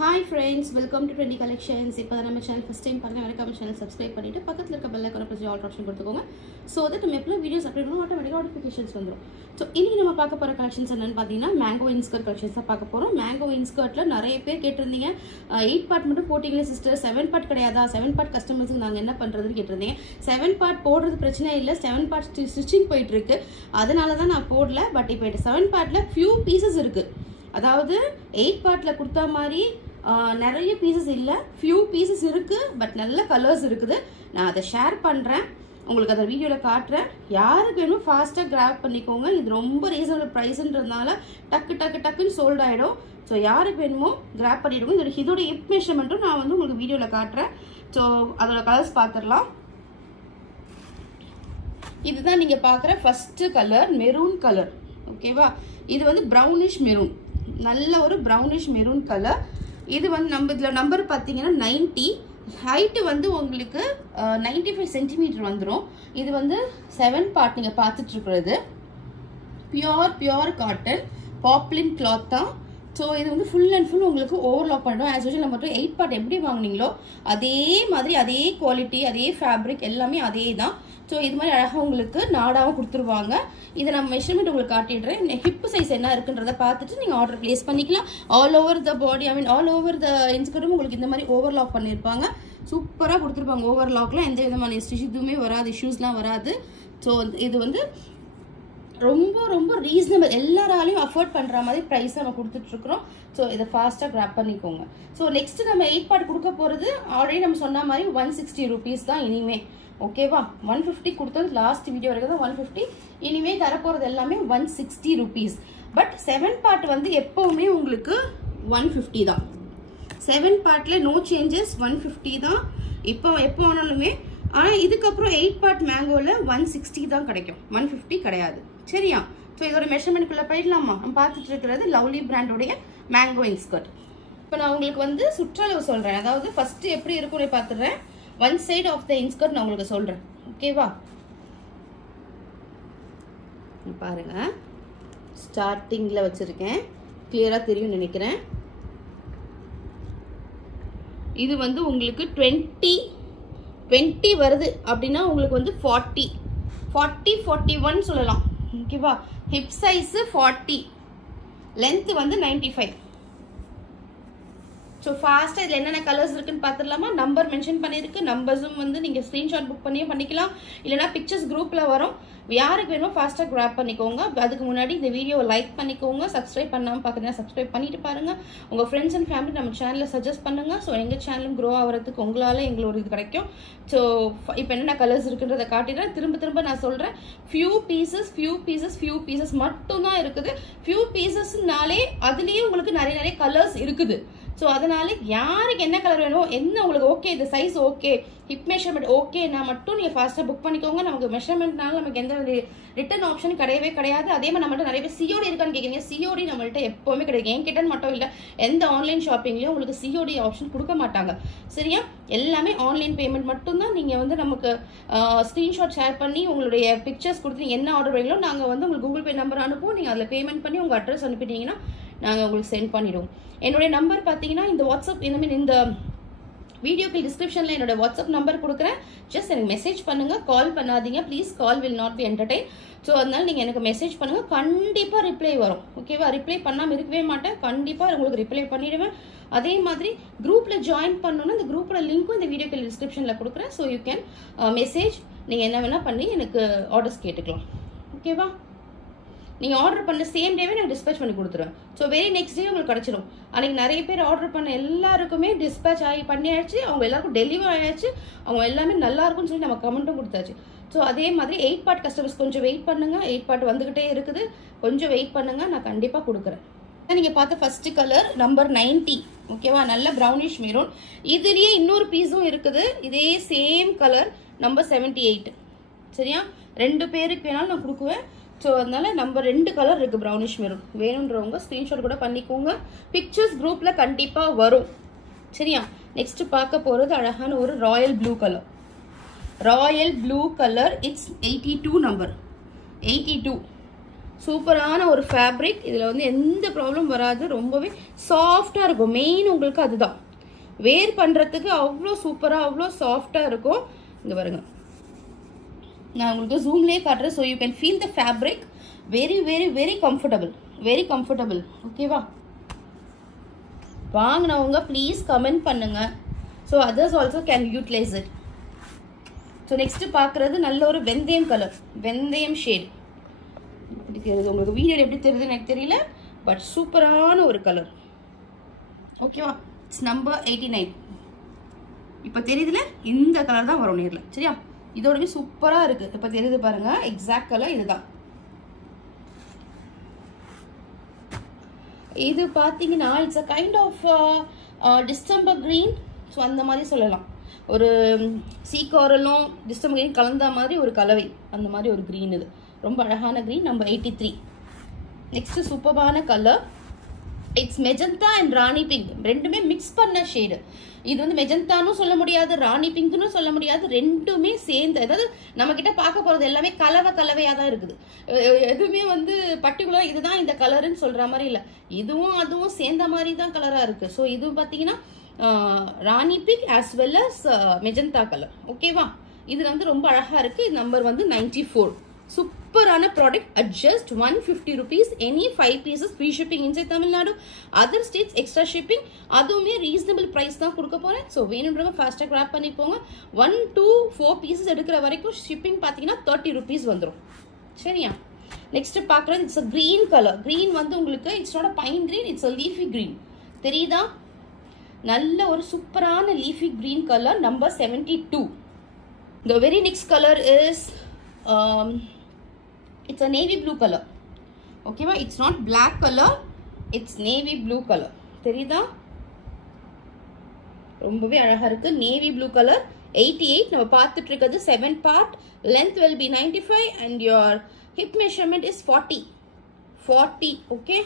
Hi friends, welcome to Trendy Collections. இப்போ நம்ம channel first time பாருங்க, மறக்காம சேனல் சப்ஸ்கிரைப் பண்ணிட்டு பக்கத்துல இருக்க பெல் ஐகானை பிரஸ் ஆல் ஆப்ஷன் கொடுத்துக்கோங்க. சோ தட் நம்ம எப்போ வீடியோஸ் அப்லோட் பண்ணோம் ஆட்டோமேட்டிக்கா நோட்டிஃபிகேஷன்ஸ் வந்துரும். சோ இன்னைக்கு நம்ம பார்க்க போற கலெக்ஷன்ஸ் என்னன்னு பாத்தீங்கன்னா மேங்கோ இன்ஸ்கர்ட் கலெக்ஷன்ஸ் தான் பார்க்க போறோம். மேங்கோ இன்ஸ்கர்ட்ல நிறைய பேர் கேட்டிருந்தீங்க 8 பார்ட் மட்டும் போட்டிங்களே சிஸ்டர், 7 பார்ட் கிடையாதா? 7 பார்ட் கஸ்டமர்ஸ்க்கு நாங்க என்ன பண்றதுன்னு கேட்டிருந்தீங்க. 7 பார்ட் போடுறது பிரச்சனை இல்ல, 7 பார்ட் ஸ்டிச்சிங் போயிட்டு இருக்கு, அதனால தான் நான் போடல. பட் இப்போ 7 பார்ட்ல few பீசஸ் இருக்கு. அதாவது 8 பார்ட்ல கொடுத்த மாதிரி நிறைய பீசஸ் இல்லை, ஃபியூ பீசஸ் இருக்குது. பட் நல்ல கலர்ஸ் இருக்குது. நான் அதை ஷேர் பண்ணுறேன், உங்களுக்கு அதை வீடியோவில் காட்டுறேன். யாருக்கு வேணும் ஃபாஸ்ட்டாக கிராப் பண்ணிக்கோங்க. இது ரொம்ப ரீசனபிள் ப்ரைஸுன்றதுனால டக்குன்னு சோல்ட் ஆகிடும். ஸோ யாருக்கு வேணுமோ கிராப் பண்ணிவிடுங்க. இதோட ஹிப் மெஷர்மெண்ட்டும் நான் வந்து உங்களுக்கு வீடியோவில் காட்டுறேன். ஸோ அதோட கலர்ஸ் பார்த்துடலாம். இதுதான் நீங்கள் பார்க்குற ஃபஸ்ட்டு கலர், மெரூன் கலர். ஓகேவா? இது வந்து ப்ரௌனிஷ் மெரூன், நல்ல ஒரு ப்ரௌனிஷ் மெரூன் கலர். இது வந்து நம்ம இதில் நம்பர் பார்த்தீங்கன்னா 90, ஹைட்டு வந்து உங்களுக்கு 95 சென்டிமீட்டர் வந்துடும். இது வந்து 7 பார்ட் நீங்கள் பார்த்துட்ருக்கிறது. பியோர் காட்டன் பாப்லின் கிளாத் தான். ஸோ இது வந்து ஃபுல் அண்ட் ஃபுல் உங்களுக்கு ஓவர்லாக் பண்ணிடும். ஆஸ் யூஷுவல் நம்ம 8 பார்ட் எப்படி வாங்கினீங்களோ அதே மாதிரி, அதே குவாலிட்டி, அதே ஃபேப்ரிக் எல்லாமே அதே தான். ஸோ இது மாதிரி அழகாக உங்களுக்கு நாடாகவும் கொடுத்துருவாங்க. இதை நான் மெஷர்மெண்ட் உங்களுக்கு காட்டிடுறேன். ஹிப் சைஸ் என்ன இருக்குன்றதை பார்த்துட்டு நீங்கள் ஆர்டர் பிளேஸ் பண்ணிக்கலாம். All over the body, all over the இன்ஸ்கர்ட்டும் உங்களுக்கு இந்த மாதிரி ஓவர்லாக் பண்ணியிருப்பாங்க. சூப்பராக கொடுத்துருப்பாங்க. ஓவர்லாக்லாம் எந்த விதமான இதுவுமே வராது, இஷ்யூஸ்லாம் வராது. ஸோ இது வந்து ரொம்ப ரீசனபிள், எல்லாராலையும் அஃபோர்ட் பண்ணுற மாதிரி ப்ரைஸ் நம்ம கொடுத்துட்ருக்குறோம். ஸோ இதை ஃபாஸ்ட்டாக கிராப் பண்ணிக்கோங்க. ஸோ நெக்ஸ்ட் நம்ம 8 பார்ட் கொடுக்க போகிறது ஆல்ரெடி நம்ம சொன்ன மாதிரி 160 rupees தான் இனிமே. ஓகேவா? 150 கொடுத்தது லாஸ்ட் வீடியோ வரைக்கும் தான் 150. இனிமே தரப்போகிறது எல்லாமே 160 rupees. பட் 7 பார்ட் வந்து எப்போவுமே உங்களுக்கு 150 தான். 7 பார்ட்டில் நோ சேஞ்சஸ், 150 தான் எப்போ ஆனாலுமே. ஆனால் இதுக்கப்புறம் 8 பார்ட் மேங்கோவில் 160 தான் கிடைக்கும், 150 கிடையாது. சரியா? ஸோ இதோட மெஷர்மெண்ட்குள்ளே போயிடலாமா? நம்ம பார்த்துட்டு இருக்கிறது லவ்லி பிராண்டோடைய மேங்கோ இன்ஸ்கர்ட். இப்போ நான் உங்களுக்கு வந்து சுற்றளவு சொல்கிறேன். அதாவது ஃபஸ்ட்டு எப்படி இருக்குன்னு பார்த்துடுறேன். One side of the inskirt நான் உங்களுக்கு சொல்கிறேன். ஓகேவா? பாருங்க, ஸ்டார்டிங்கில் வச்சுருக்கேன், கிளியராக தெரியும் நினைக்கிறேன். இது வந்து உங்களுக்கு 20 வருது அப்படின்னா உங்களுக்கு வந்து 41 சொல்லலாம். ஓகேவா? ஹிப் சைஸு 40, லென்த் வந்து 95. ஸோ ஃபாஸ்ட்டாக இதில் என்னென்ன கலர்ஸ் இருக்குன்னு பார்த்துடலாமா? நம்பர் மென்ஷன் பண்ணியிருக்கு. நம்பர்ஸும் வந்து நீங்கள் ஸ்க்ரீன்ஷாட் புக் பண்ணியே பண்ணிக்கலாம், இல்லைனா பிக்சர்ஸ் குரூப்பில் வரும். யாருக்கு வேணுமோ ஃபாஸ்ட்டாக கிராப் பண்ணிக்கோங்க. அதுக்கு முன்னாடி இந்த வீடியோவை லைக் பண்ணிக்கோங்க. சப்ஸ்கிரைப் பண்ணாமல் பார்க்குறீங்கன்னா சப்ஸ்கிரைப் பண்ணிட்டு பாருங்கள். உங்கள் ஃப்ரெண்ட்ஸ் அண்ட் ஃபேமிலி நம்ம சேனலில் சஜஸ்ட் பண்ணுங்கள். ஸோ எங்கள் சேனலும் க்ரோ ஆகிறதுக்கு உங்களால் எங்களோட இது கிடைக்கும். ஸோ இப்போ என்னென்ன கலர்ஸ் இருக்குன்றதை காட்டிடுறேன். திரும்ப நான் சொல்கிறேன், ஃபியூ பீசஸ் மட்டும்தான் இருக்குது. ஃபியூ பீசஸ்னாலே அதுலேயே உங்களுக்கு நிறைய கலர்ஸ் இருக்குது. ஸோ அதனால யாருக்கு என்ன கலர் வேணும், என்ன உங்களுக்கு ஓகே, இந்த சைஸ் ஓகே, ஹிப் மெஷர்மெண்ட் ஓகேனா மட்டும் நீங்கள் ஃபாஸ்ட்டாக புக் பண்ணிக்கோங்க. நமக்கு மெஷர்மெண்ட்னால நமக்கு எந்த ரிட்டர்ன் ஆப்ஷன் கிடையவே கிடையாது. அதே மாதிரி நம்மள்ட்ட நிறைய பேர் சிஓடி இருக்கான்னு கேட்குறீங்க. சிஓடி நம்மள்ட்ட எப்போவுமே கிடைக்கும். என்கிட்டன்னு மட்டும் இல்லை, எந்த ஆன்லைன் ஷாப்பிங்லேயும் உங்களுக்கு சிஓடி ஆப்ஷன் கொடுக்க மாட்டாங்க. சரியா? எல்லாமே ஆன்லைன் பேமெண்ட் மட்டும்தான். நீங்கள் வந்து நமக்கு ஸ்க்ரீன்ஷாட் ஷேர் பண்ணி உங்களுடைய பிக்சர்ஸ் கொடுத்து என்ன ஆர்டர் பண்ணீங்களோ நாங்கள் வந்து உங்களுக்கு கூகுள் பே நம்பர் அனுப்புவோம். நீங்கள் அதில் பேமெண்ட் பண்ணி உங்கள் அட்ரஸ் அனுப்பிட்டீங்கன்னா நாங்கள் உங்களுக்கு சென்ட் பண்ணிவிடுவோம். என்னுடைய நம்பர் பார்த்தீங்கன்னா இந்த வாட்ஸ்அப், இந்த வீடியோக்கு டிஸ்கிரிப்ஷனில் என்னோட வாட்ஸ்அப் நம்பர் கொடுக்குறேன். ஜஸ்ட் எனக்கு மெசேஜ் பண்ணுங்கள், கால் பண்ணாதீங்க please. Call will not be entertain. So அதனால நீங்கள் எனக்கு மெசேஜ் பண்ணுங்கள், கண்டிப்பாக ரிப்ளை வரும். ஓகேவா? ரிப்ளை பண்ணாமல் இருக்கவே மாட்டேன், கண்டிப்பாக உங்களுக்கு ரிப்ளை பண்ணிவிடுவேன். அதே மாதிரி குரூப்பில் ஜாயின் பண்ணணுன்னா இந்த குரூப்போட லிங்க்கும் இந்த வீடியோக்கு டிஸ்கிரிப்ஷனில் கொடுக்குறேன். ஸோ யூ கேன் மெசேஜ், நீங்கள் என்ன வேணால் பண்ணி எனக்கு ஆர்டர்ஸ் கேட்டுக்கலாம். ஓகேவா? நீங்கள் ஆர்டர் பண்ண சேம் டேவே நான் டிஸ்பேச் பண்ணி கொடுத்துருவேன். ஸோ வெரி நெக்ஸ்ட் டே உங்களுக்கு கிடச்சிடும். அன்றைக்கி நிறைய பேர் ஆர்டர் பண்ண எல்லாருக்குமே டிஸ்பேச் பண்ணியாச்சு, அவங்க எல்லாருக்கும் டெலிவரி ஆயாச்சு, அவங்க எல்லாமே நல்லா இருக்கும்னு சொல்லி நம்ம கமெண்ட்டும் கொடுத்தாச்சு. ஸோ அதே மாதிரி 8 பார்ட் கஸ்டமர்ஸ் கொஞ்சம் வெயிட் பண்ணுங்கள். 8 பார்ட் வந்துக்கிட்டே இருக்குது, கொஞ்சம் வெயிட் பண்ணுங்கள், நான் கண்டிப்பாக கொடுக்குறேன். நீங்கள் பார்த்த ஃபஸ்ட்டு கலர் நம்பர் 90. ஓகேவா? நல்ல ப்ரௌனிஷ் மெரூன். இதுலேயே இன்னொரு பீஸும் இருக்குது, இதே சேம் கலர் நம்பர் 78. சரியா? 2 பேருக்கு வேணாலும் நான் கொடுக்குவேன். ஸோ அதனால நம்பர் 2 கலர் இருக்குது, ப்ரௌனிஷ் மெரூன். வேணுன்றவங்க ஸ்க்ரீன்ஷாட் கூட பண்ணிக்கோங்க, பிக்சர்ஸ் குரூப்பில் கண்டிப்பாக வரும். சரியா? நெக்ஸ்ட் பார்க்க போகிறது அழகான ஒரு Royal blue colour. It's 82 number, 82. சூப்பரான ஒரு ஃபேப்ரிக். இதில் வந்து எந்த ப்ராப்ளம் வராது, ரொம்பவே சாஃப்டாக இருக்கும். மெயின் உங்களுக்கு அதுதான், வேர் பண்ணுறதுக்கு அவ்வளோ சூப்பராக அவ்வளோ சாஃப்டாக இருக்கும். இங்கே பாருங்க, நான் உங்களுக்கு ஜூம்லேயே காட்டுறேன். So you can feel the fabric. Very very very comfortable, very comfortable. ஓகேவா? வாங்கினவங்க ப்ளீஸ் கமெண்ட் பண்ணுங்க. So others also can utilise it. So next பார்க்குறது நல்ல ஒரு வெந்தயம் கலர், வெந்தயம் ஷேட். எப்படி தெரியுது உங்களுக்கு, வீடியோ எப்படி தெரியுதுன்னு எனக்கு தெரியல, பட் சூப்பரான ஒரு கலர். ஓகேவா? It's number 89. இப்போ தெரியுதுல, இந்த கலர் தான் வரும் நேரில். சரியா? இதோடவே சூப்பராக இருக்குது. இப்போ தெரியுது பாருங்க, எக்ஸாக்ட் கலர் இதுதான். இது பார்த்தீங்கன்னா it's a kind of December green. So அந்த மாதிரி சொல்லலாம், ஒரு சீக்காரலும் டிசம்பர் க்ரீன் கலந்த மாதிரி ஒரு கலவை, அந்த மாதிரி ஒரு க்ரீன். இது ரொம்ப அழகான க்ரீன். நம்பர் 83. நெக்ஸ்ட் சூப்பரான colour, it's magenta and Rani pink, ரெண்டுமே மிக்ஸ் பண்ண ஷேடு. இது வந்து மெஜந்தான்னு சொல்ல முடியாது, ராணி பிங்க்னு சொல்ல முடியாது, ரெண்டுமே சேர்ந்து. அதாவது நம்ம கிட்ட பார்க்க போறது எல்லாமே கலவையாக தான் இருக்குது. எதுவுமே வந்து பர்டிகுலர் இதுதான் இந்த கலருன்னு சொல்ற மாதிரி இல்லை, இதுவும் அதுவும் சேர்ந்த மாதிரி தான் கலரா இருக்கு. ஸோ இது பார்த்தீங்கன்னா rani pink as well as magenta colour. ஓகேவா? இதுல வந்து ரொம்ப அழகா இருக்கு. நம்பர் வந்து 94. சூப்பரான product. At just 150 rupees. Any 5 pieces free shipping inside Tamil Nadu. Other states extra shipping. அதுவுமே ரீசனபிள் ப்ரைஸ் தான் கொடுக்க போறேன். ஸோ வேணுன்றவங்க ஃபாஸ்ட்டாக கிராப் பண்ணிப்போங்க. 1 to 4 pieces எடுக்கிற வரைக்கும் ஷிப்பிங் பார்த்தீங்கன்னா 30 rupees வந்துடும். சரியா? நெக்ஸ்ட் பார்க்குறது it's a green colour. Green வந்து உங்களுக்கு it's not a fine green, it's a leafy green. தெரியுதா? நல்ல ஒரு சூப்பரான leafy green colour. Number 72. The very next color is it's a navy blue color. Okay va? It's not black color, it's navy blue color. தெரியுதா? ரொம்பவே அழகா இருக்கு. navy blue color. 88. நம்ம பார்த்துட்டு இருக்கிறது 7 part. Length will be 95 and your hip measurement is 40. Okay.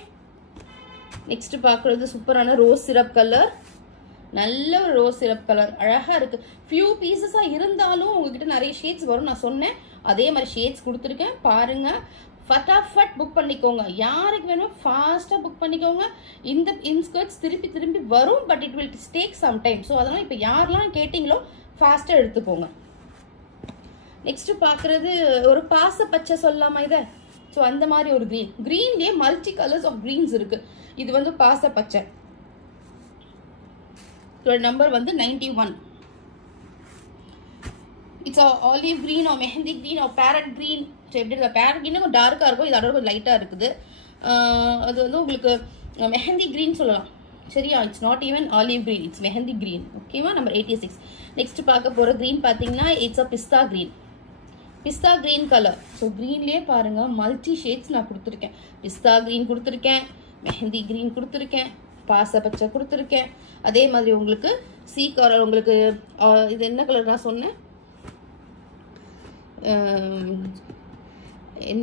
Next பார்க்குறது சூப்பரான rose syrup colour. நல்ல ஒரு ரோஸ் சிரப் கலர், அழகா இருக்கு. ஃபியூ பீசஸா இருந்தாலும் உங்ககிட்ட நிறைய ஷேட்ஸ் வரும். நான் சொன்னேன் அதே மாதிரி ஷேட்ஸ் கொடுத்துருக்கேன். பாருங்க, ஃபட்டாஃபட் புக் பண்ணிக்கோங்க. யாருக்கு வேணும் ஃபாஸ்டா புக் பண்ணிக்கோங்க. இந்த இன்ஸ்கர்ட்ஸ் திருப்பி வரும், but it will take some time. So அதனால இப்போ யாரெல்லாம் கேட்டிங்களோ ஃபாஸ்டா எடுத்துக்கோங்க. நெக்ஸ்ட் பார்க்குறது ஒரு பாச பச்சை சொல்லலாமா இதை? ஸோ அந்த மாதிரி ஒரு க்ரீன். க்ரீன்லேயே மல்டி கலர்ஸ் ஆஃப் க்ரீன்ஸ் இருக்கு. இது வந்து பாச பச்சை. நம்பர் வந்து 91. It's olive green or mehndi green or parrot green. எப்படி இருக்குது? பேரட் கிரீன் கொஞ்சம் டார்க்காக இருக்கும், இது அதோட கொஞ்சம் லைட்டாக இருக்குது. அது வந்து உங்களுக்கு மெஹந்தி கிரீன் சொல்லலாம். சரியா? It's not even olive green, it's mehndi green. ஓகேவா? நம்பர் 86. நெக்ஸ்ட் பார்க்க போகிற கிரீன் பார்த்தீங்கன்னா it's a pista green. Pista green colour. So க்ரீன்லேயே பாருங்க மல்டி ஷேட்ஸ் நான் கொடுத்துருக்கேன். பிஸ்தா கிரீன் கொடுத்துருக்கேன், மெஹந்தி கிரீன் கொடுத்துருக்கேன், பாச பச்சை கொடுத்துருக்கேன். அதே மாதிரி உங்களுக்கு சீ கலர், உங்களுக்கு இது என்ன கலர் நான் சொன்னேன்?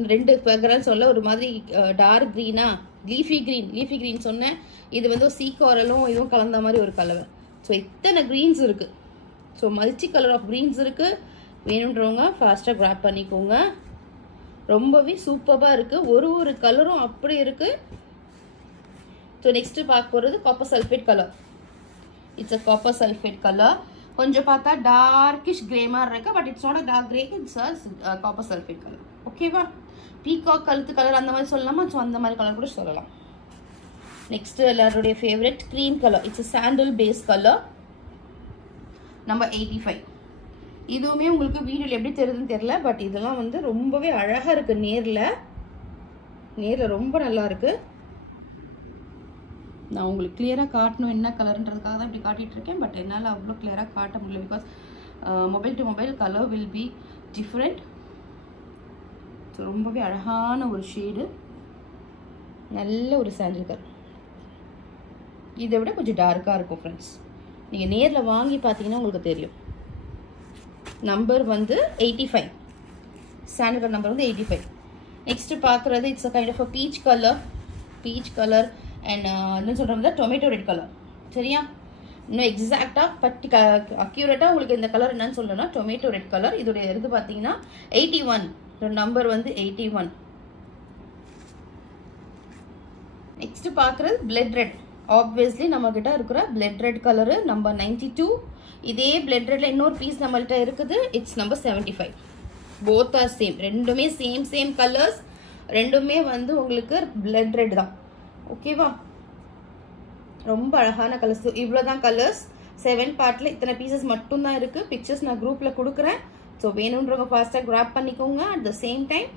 2 கலர் சொல்ல, ஒரு மாதிரி டார்க் க்ரீனா, லீஃபி க்ரீன் சொன்னேன். இது வந்து சீ கலரும் இதுவும் கலந்த மாதிரி ஒரு கலர். ஸோ இத்தனை க்ரீன்ஸ் இருக்கு. So multi colour of greens இருக்கு. வேணுன்றவங்க ஃபாஸ்ட்டாக கிராப் பண்ணிக்கோங்க. ரொம்பவே சூப்பராக இருக்கு. ஒரு கலரும் அப்படி இருக்கு. ஸோ நெக்ஸ்ட் பார்க்க போகிறது copper sulphate colour. It's a copper sulphate colour. கொஞ்சம் பார்த்தா டார்க்கிஷ் கிரே மாதிரி இருக்கு, but it's not a dark grey, it's a copper sulphate colour. ஓகேவா? பீகாக் கழுத்து கலர் அந்த மாதிரி சொல்லலாமா? ஸோ அந்த மாதிரி கலர் கூட சொல்லலாம். நெக்ஸ்ட் எல்லாருடைய favourite cream colour. It's a sandal base colour. Number 85. இதுவுமே உங்களுக்கு வீடியோவில் எப்படி தெரியுதுன்னு தெரியல, பட் இதெல்லாம் வந்து ரொம்பவே அழகாக இருக்கு. நேரில் ரொம்ப நல்லா இருக்கு. நான் உங்களுக்கு கிளியராக காட்டணும் என்ன கலர்ன்றதுக்காக தான் இப்படி காட்டிகிட்டு இருக்கேன். பட் என்னால் அவ்வளோ கிளியராக காட்ட முடியல, because mobile to mobile colour will be different. So ரொம்பவே அழகான ஒரு ஷேடு, நல்ல ஒரு சாண்டில் கலர். இதை விட கொஞ்சம் டார்க்காக இருக்கும் ஃப்ரெண்ட்ஸ். நீங்கள் நேரில் வாங்கி பார்த்தீங்கன்னா உங்களுக்கு தெரியும். நம்பர் வந்து 85. சாண்டில் கலர் நம்பர் வந்து 85. நெக்ஸ்ட் பார்க்குறது it's a kind of a peach colour and என்ன சொல்கிறோம்னா டொமேட்டோ ரெட் கலர். சரியா? இன்னும் எக்ஸாக்டாக அக்யூரேட்டாக உங்களுக்கு இந்த கலர் என்னன்னு சொல்லணும்னா டொமேட்டோ ரெட் கலர். இதோடைய இது பார்த்தீங்கன்னா 81. நம்பர் வந்து 81. நெக்ஸ்ட் பார்க்குறது பிளட் ரெட். ஆப்வியஸ்லி நம்மக்கிட்ட இருக்கிற பிளட் ரெட் கலரு நம்பர் 92. இதே பிளட் ரெட்டில் இன்னொரு பீஸ் நம்மள்கிட்ட இருக்குது. It's number 75. Both are same. ரெண்டுமே சேம் கலர்ஸ். ரெண்டுமே வந்து உங்களுக்கு பிளட் ரெட் தான். ஓகேவா? ரொம்ப அழகான கலர்ஸ். இவ்வளோ தான் கலர்ஸ். 7 பார்ட்டில் இத்தனை பீசஸ் மட்டும்தான் இருக்குது. பிக்சர்ஸ் நான் குரூப்பில் கொடுக்குறேன். ஸோ வேணுன்றவங்க ஃபாஸ்ட்டாக கிராப் பண்ணிக்கோங்க. அட் த சேம் டைம்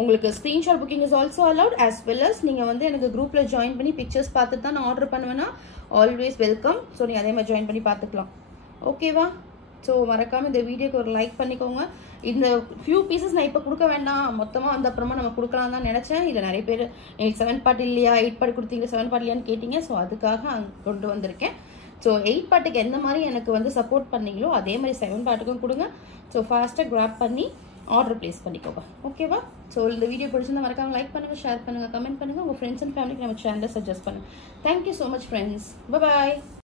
உங்களுக்கு screenshot booking is also allowed. As well as நீங்கள் வந்து எனக்கு குரூப்பில் ஜாயின் பண்ணி பிக்சர்ஸ் பார்த்துட்டு தான் நான் ஆர்டர் பண்ணுவேன்னா ஆல்வேஸ் வெல்கம். ஸோ நீங்கள் அதே மாதிரி ஜாயின் பண்ணி பார்த்துக்கலாம். ஓகேவா? ஸோ மறக்காமல் இந்த வீடியோக்கு ஒரு லைக் பண்ணிக்கோங்க. இந்த ஃபியூ பீசஸ் நான் இப்போ கொடுக்க வேண்டாம், மொத்தமாக வந்த அப்புறமா நம்ம கொடுக்கலாம் தான் நினச்சேன். இதில் நிறைய பேர் எனக்கு 7 பார்ட் இல்லையா 8 பார்ட் கொடுத்தீங்க 7 பார்ட் இல்லையான்னு கேட்டிங்க. ஸோ அதுக்காக கொண்டு வந்திருக்கேன். ஸோ 8 பார்ட்டுக்கு எந்த மாதிரி எனக்கு வந்து சப்போர்ட் பண்ணீங்களோ அதே மாதிரி 7 பார்ட்டுக்கும் கொடுங்க. ஸோ ஃபாஸ்ட்டாக கிராப் பண்ணி ஆர்டர் ப்ளேஸ் பண்ணிக்கோங்க. ஓகேவா? ஸோ இந்த வீடியோ பிடிச்சிருந்தா மறக்காமல் லைக் பண்ணுங்கள், ஷேர் பண்ணுங்கள், கமெண்ட் பண்ணுங்கள். உங்கள் ஃப்ரெண்ட்ஸ் அண்ட் ஃபேமிலிக்கு நம்ம சேனலை சஜஸ்ட் பண்ணுங்கள். Thank you so much friends. பாய்.